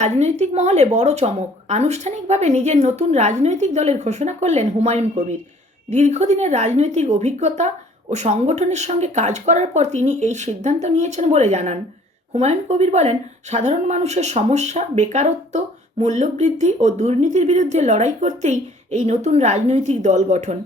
রাজনৈতিক মহলে বড় চমক। আনুষ্ঠানিকভাবে নিজের নতুন রাজনৈতিক দলের ঘোষণা করলেন হুমায়ুন কবির। দীর্ঘদিনের রাজনৈতিক অভিজ্ঞতা ও সংগঠনের সঙ্গে কাজ করার পর তিনি এই সিদ্ধান্ত নিয়েছেন বলে জানান। হুমায়ুন কবির বলেন, সাধারণ মানুষের সমস্যা, বেকারত্ব, মূল্যবৃদ্ধি ও দুর্নীতির বিরুদ্ধে লড়াই করতেই এই নতুন রাজনৈতিক দল গঠন।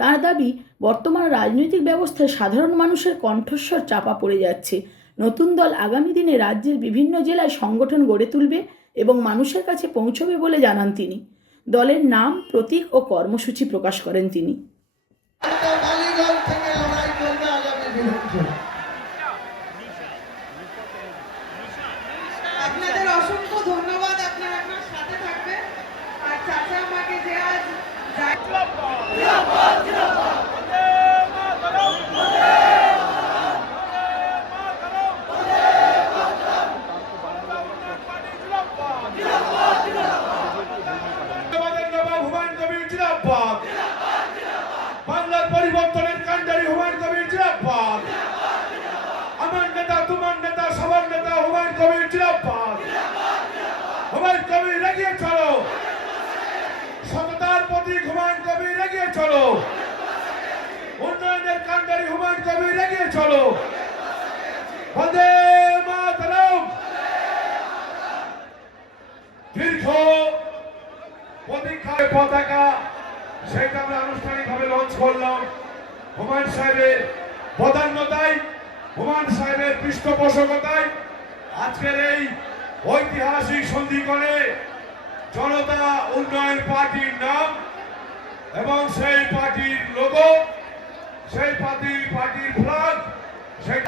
তার দাবি, বর্তমান রাজনৈতিক ব্যবস্থায় সাধারণ মানুষের কণ্ঠস্বর চাপা পড়ে যাচ্ছে। নতুন দল আগামী দিনে রাজ্যের বিভিন্ন জেলায় সংগঠন গড়ে তুলবে এবং মানুষের কাছে পৌঁছবে বলে জানান তিনি। দলের নাম, প্রতীক ও কর্মসূচি প্রকাশ করেন তিনি। আপনাদের অসংখ্য ধন্যবাদ, আপনারা আমার সাথে থাকবেন। আর চাচা আমাকে যে আজ বাংলার পরিবর্তনের কাণ্ডারি হুমায়ুন কবির জিন্দাবাদ। আমার নেতা, তোমার নেতা, সবার নেতা হুমায়ুন কবির জিন্দাবাদ। হুমায়ুন কবির এগিয়ে চলো, সততার প্রতীক হুমায়ুন কবির এগিয়ে চলো, উন্নয়নের কাণ্ডারি হুমায়ুন কবির এগিয়ে চলো। বন্দে মাতরম। দীর্ঘ প্রতীক্ষায় পতাকা, সেটা আমরা আনুষ্ঠানিকভাবে লঞ্চ করলাম। হুমায়ুন সাহেবের বদান্যতায়, হুমায়ুন সাহেবের পৃষ্ঠপোষকতায় আজকের এই ঐতিহাসিক সন্ধিক্ষণে জনতা উন্নয়ন পার্টির নাম এবং সেই পার্টির লোগো, সেই পার্টির ফ্ল্যাগ, সেই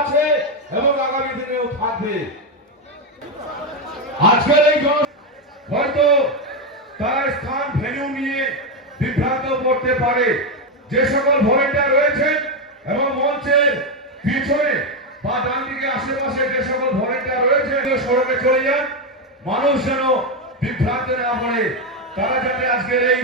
আছে এবং আগামী দিনেও থাকবে। আজকের এই হয়তো তারা স্থান ভেন্যু নিয়ে বিভ্রান্ত করতে পারে। যে সকল ভলেন্টিয়ার রয়েছেন এবং মঞ্চের পিছনে বা ডান দিকে আশেপাশে যে সকল ভলেন্টিয়ার রয়েছে সড়কে চলে যান, মানুষ যেন বিভ্রান্ত না পড়ে, তারা যাতে আজকের এই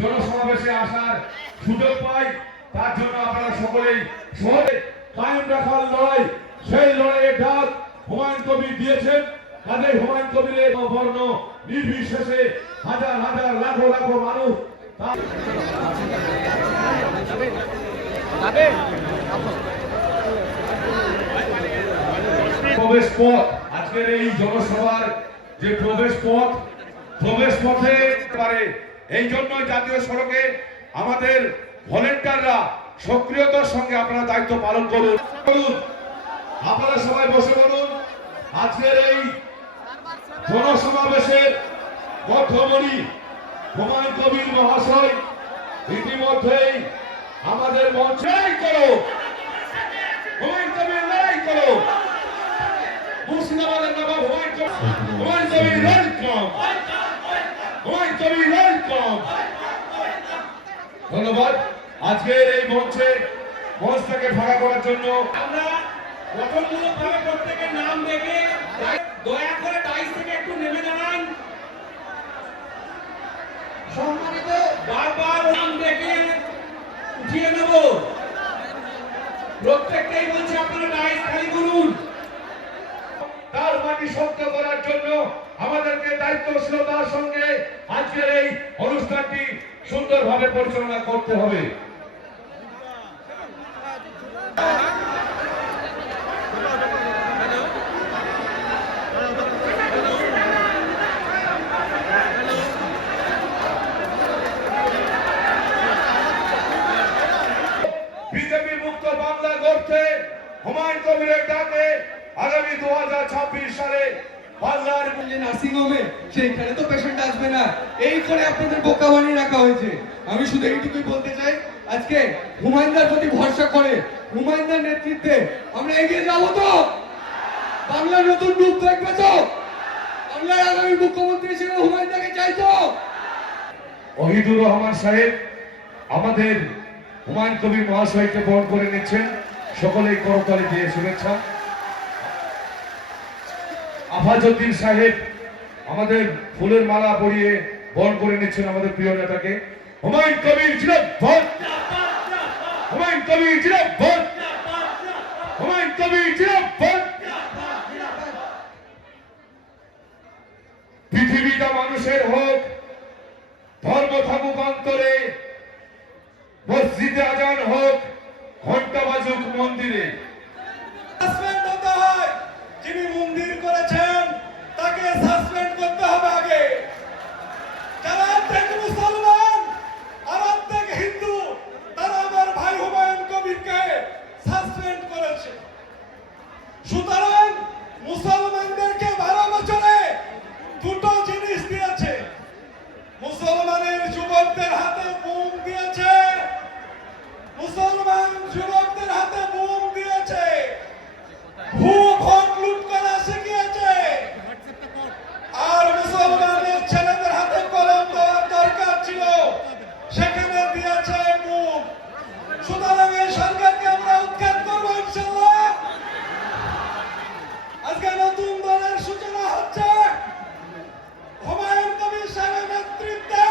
জনসমাবেশে আসার সুযোগ পায়, তার জন্য আপনারা সকলেই সহজে কায়েম রাখার লড়াই, সেই লড়াইয়ের ডাক হুমায়ুন কবির দিয়েছেন। কাজে হুমায়ুন কবিরের বর্ণ নির্বিশেষে হাজার হাজার লাখো লাখো মানুষ প্রবেশ পথ, আজকের এই জনসভার যে প্রবেশ পথে পারে, এই জন্য জাতীয় সড়কে আমাদের ভলেন্টিয়াররা সক্রিয়তার সঙ্গে আপনারা দায়িত্ব পালন করুন। আপনারা সবাই বসে বলুন। আজকের এই জনসমাবেশের মধ্যমণি হুমায়ুন কবির মহাশয় ইতিমধ্যেই আমাদের মঞ্চে করো, হুমায়ুন কবির লড়াই করো, মুর্শিদাবাদের নবাব হুমায়ুন কবির ওয়েলকাম, হুমায়ুন কবির ওয়েলকাম। ধন্যবাদ। আজকের এই মঞ্চটাকে ফাঁকা করার জন্য আমরা গঠনমূলকভাবে প্রত্যেকের নাম দেখে দয়া করে 22 থেকে একটু নেমে দাঁড়ান। সম্মানিত বারবার নাম ডেকে উঠিয়ে নেব। প্রত্যেকটাই বলছে আপনারা ডাইস খালি করুন। তার মাটি শক্ত করার জন্য আমাদেরকে দায়িত্বশীলতার সঙ্গে আজকের এই অনুষ্ঠানটি সুন্দরভাবে পরিচালনা করতে হবে। বিজেপি মুক্ত বাংলা গড়তে হুমায়ুন কবিরের ডাকে আগামী 2026 সালে বাংলার যে নার্সিং হোমে সেইখানে তো পেশেন্ট আসবে না, এই করে আপনাদের বোকা বানিয়ে রাখা হয়েছে। আমি শুধু এইটুকুই বলতে চাই, আজকে হুমায়ুনদার প্রতি ভরসা করে হুমায়ুনদার নেতৃত্বে আমরা এগিয়ে যাবো তো। বাংলার নতুন রূপ দেখবে তো। বাংলার আগামী মুখ্যমন্ত্রী হিসেবে হুমায়ুনদাকে চাই তো। ওহিদুর রহমান সাহেব আমাদের হুমায়ুন কবির মহাশয়কে বরণ করে নিচ্ছেন। সকলেই করতালি দিয়ে শুভেচ্ছা। আফাজউদ্দিন সাহেব আমাদের ফুলের মালা পরিয়ে বরণ করে নিচ্ছেন আমাদের প্রিয় নেতাকে। হুমায়ুন কবির জিন্দাবাদ, হুমায়ুন কবির জিন্দাবাদ, হুমায়ুন কবির জিন্দাবাদ। পৃথিবীটা মানুষের হোক, ধর্ম থাকুক অন্তরে, মসজিদে আজান হোক, ঘন্টা বাজুক মন্দিরে। সাসপেন্ড হতে হয়। যিনি মন্দির করেছেন তাকে সাসপেন্ড করতে হবে আগে। যারা অর্ধেক মুসলমান আর অর্ধেক হিন্দু, তারা আমার ভাই হুমায়ুন কবিরকে সাসপেন্ড করেছে। সুতরাং মুসলমানদেরকে 12 বছরে দুটো জিনিস দিয়েছে। মুসলমানের যুবকদের হাতে বোম দিয়েছে, মুসলমান যুবকদের হাতে বোম দিয়েছে, ভোট লুট করা শিখিয়েছে, আর মুসলমানের ছেলেদের হাতে কলম দেওয়ার দরকার ছিল, সেখানে দিয়েছে বোম। সুতরাং এই সরকারকে আমরা উৎখাত করবো ইনশাআল্লাহ। আজকে নতুন দলের সূচনা হচ্ছে। হুমায়ুন কবির সাহেবের নেতৃত্বে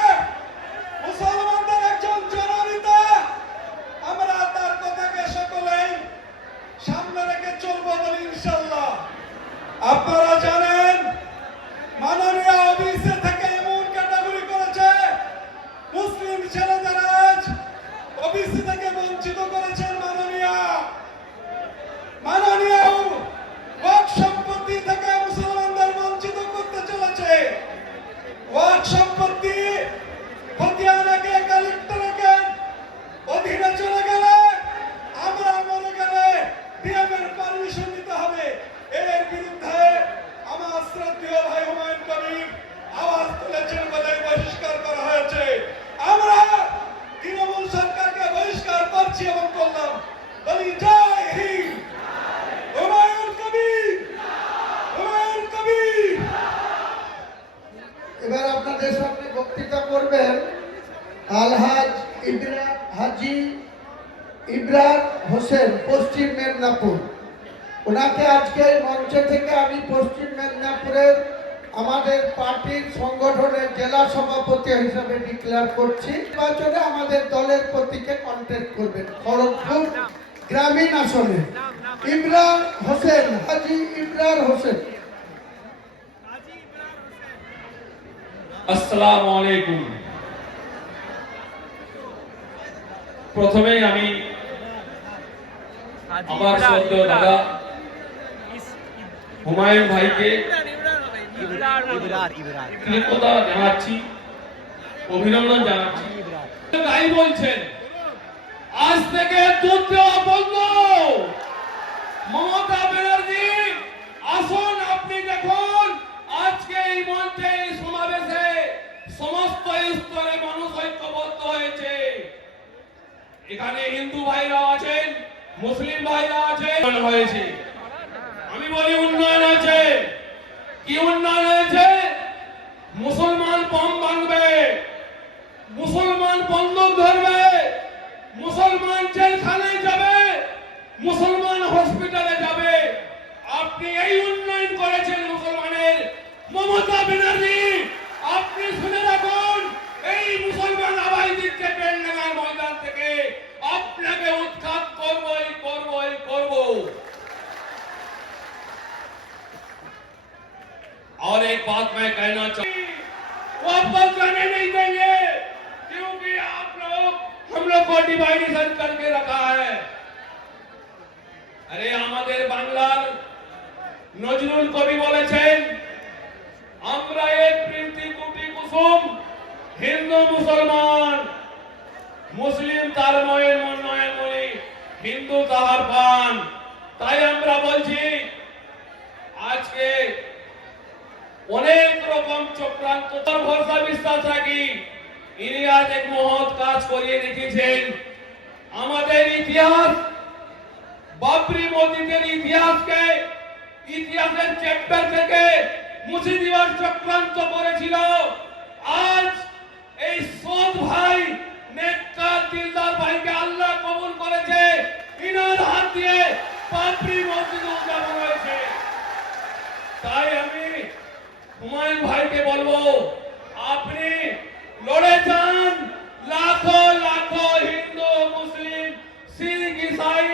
মুসলমানদের একজন জননেতা। আমরা তার কথাকে সকলেই সামনে রেখে চলবো বলি ইনশাআল্লাহ। আপনারা জানেন মাননীয় ওবিসি থেকে এমন ক্যাটাগরি করেছে, মুসলিম ছেলেদের আজ ওবিসি থেকে বঞ্চিত করেছেন মাননীয় ওয়াক্ফ সম্পত্তি থেকে মুসলমানদের বঞ্চিত করতে চলেছে। ওয়াক্ফ সম্পত্তি খতিয়ানাকে কালেক্টরকে অধীনে চলে গেলে, আমরা মনে গেলে ডিএমের পারমিশন নিতে হবে। এর বিরুদ্ধে আমার শ্রদ্ধেয় ভাই হুমায়ুন কবির আওয়াজ তুলেছেন বলে বহিষ্কার করা হয়েছে। আমরা তৃণমূল সরকারকে বহিষ্কার করছি এবং করলাম। বলি জয় হিন্দ, হুমায়ুন কবির, হুমায়ুন কবির। এবার আপনাদের সামনে বক্তৃতা করবেন আলহাজ হাজি ইব্রার হোসেন, পশ্চিম মেদিনীপুর। ওনাকে আজকে মঞ্চে থেকে আমি পশ্চিম মেদিনীপুরের আমাদের পার্টির সংগঠনের জেলা সভাপতি হিসেবে ডিক্লেয়ার করছি। নির্বাচনে আমাদের দলের প্রতীকে কন্টেস্ট করবেন খড়গপুর গ্রামীণ আসনে। ইব্রার হোসেন, হাজি ইব্রার হোসেন। আসসালামু আলাইকুম। প্রথমেই আমি আমার শ্রদ্ধেয় দাদা হুমায়ুন ভাইকে কৃতজ্ঞতা জানাচ্ছি, অভিনন্দন জানাচ্ছি। তাই বলছেন আজ থেকে দুধ দেওয়া বন্ধ। মমতা ব্যানার্জি আসুন, আপনি দেখুন আজকে এই মঞ্চে এই সমাবেশে সমস্ত স্তরে মানুষ ঐক্যবদ্ধ হয়েছে। এখানে হিন্দু ভাইরা আছেন, মুসলিম ভাইরা আছেন। হয়েছে, আমি বলি উন্নয়ন আছে। কি উন্নয়ন হয়েছে? মুসলমান বম ভাঙবে, মুসলমান বন্দুক ধরবে, মুসলমান জেলখানায় যাবে, মুসলমান হসপিটালে যাবে। আপনি এই উন্নয়ন করেছেন মুসলমানের। মমতা ব্যানার্জি, আপনি শুনে রাখুন, এই মুসলমান আবাই को डिवाइडेशन करके रखा है। अरे আমাদের বাংলার নজরুল কবি বলেছেন, আমরা এক প্রীতি কুটি কুসুম, হিন্দু মুসলমান, মুসলিম তার ময়ের নয়ন মনি, হিন্দু তাহার পান। তাই আমরা বলছি আজকে অনেক রকম চক্রান্ত, তার ভরসা বিশ্বাস রাখি ইনি আজ এক মহৎ কাজ করিয়ে দেখিয়েছেন। আমাদের ইতিহাস, বাবরি মসজিদের ইতিহাসকে ইতিহাসের চ্যাপ্টার থেকে মুছে দেওয়ার চক্রান্ত করেছিল। আজ এই সৎ ভাই নেককার দিলদার ভাইকে আল্লাহ কবুল করেছে, ইনার হাত দিয়ে বাবরি মসজিদ উদ্যাপন হয়েছে। তাই আমি হুমায়ুন ভাইকে বলবো, আপনি লড়ে যান, লাখো লাখো হিন্দু মুসলিম শিখ ইসাই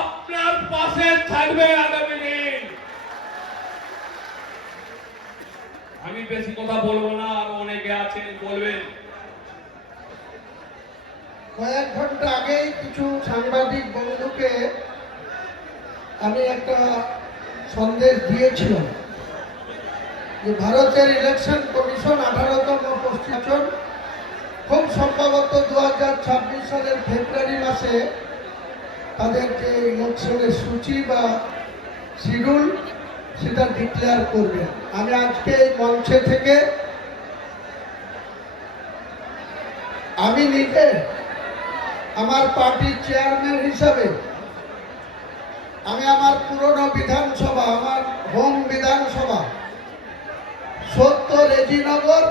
আপনার পাশে থাকবে আগামী দিন। আমি বেশি কথা বলবো না, আর অনেকে আছেন বলবেন। কয়েক ঘন্টা আগেই কিছু সাংবাদিক বন্ধুকে আমি একটা সন্দেশ দিয়েছিলাম যে ভারতের ইলেকশন কমিশন 18তম নির্বাচন খুব সম্ভবত 2026 সালের ফেব্রুয়ারি মাসে তাদের যে ইলেকশনের সূচি বা শিডিউল সেটা ডিক্লেয়ার করবে। আমি আজকে এই মঞ্চে থেকে আমি নিজে আমার পার্টির চেয়ারম্যান হিসাবে আমি আমার পুরনো বিধানসভা, আমার হোম বিধানসভা 70 রেজিনগর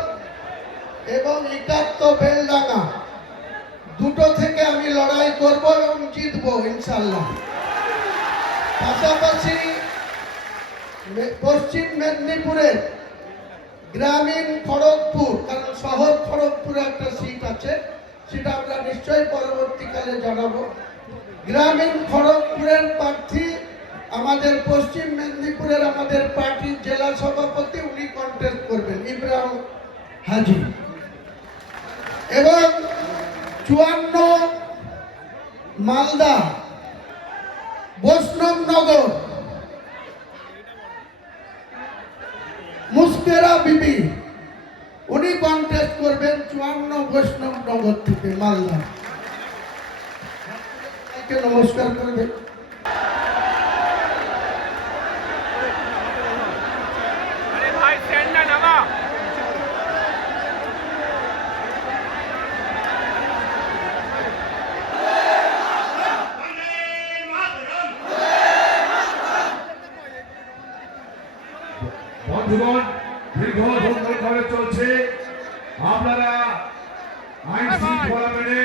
এবং 71 বেলডাঙ্গা দুটো থেকে আমি লড়াই করব এবং জিতবো ইনশাল্লাহ। পাশাপাশি পশ্চিম মেদিনীপুরের গ্রামীণ খড়গপুর, কারণ শহর খড়গপুরে একটা সিট আছে, সেটা আমরা নিশ্চয়ই পরবর্তীকালে জানাবো। গ্রামীণ খড়গপুরের প্রার্থী আমাদের পশ্চিম মেদিনীপুরের আমাদের পার্টির জেলা সভাপতি, উনি কন্টেস্ট করবেন, ইব্রাহিম হাজি। এবং 54 মালদা বৈষ্ণবনগর মুস্কেরা বিবি, উনি কন্টেস্ট করবেন 54 বৈষ্ণবনগর থেকে মালদা। নমস্কার করবেন। বন্ধুগণ, দীর্ঘ ধরে চলছে, আপনারা আইন শৃঙ্খলা মেনে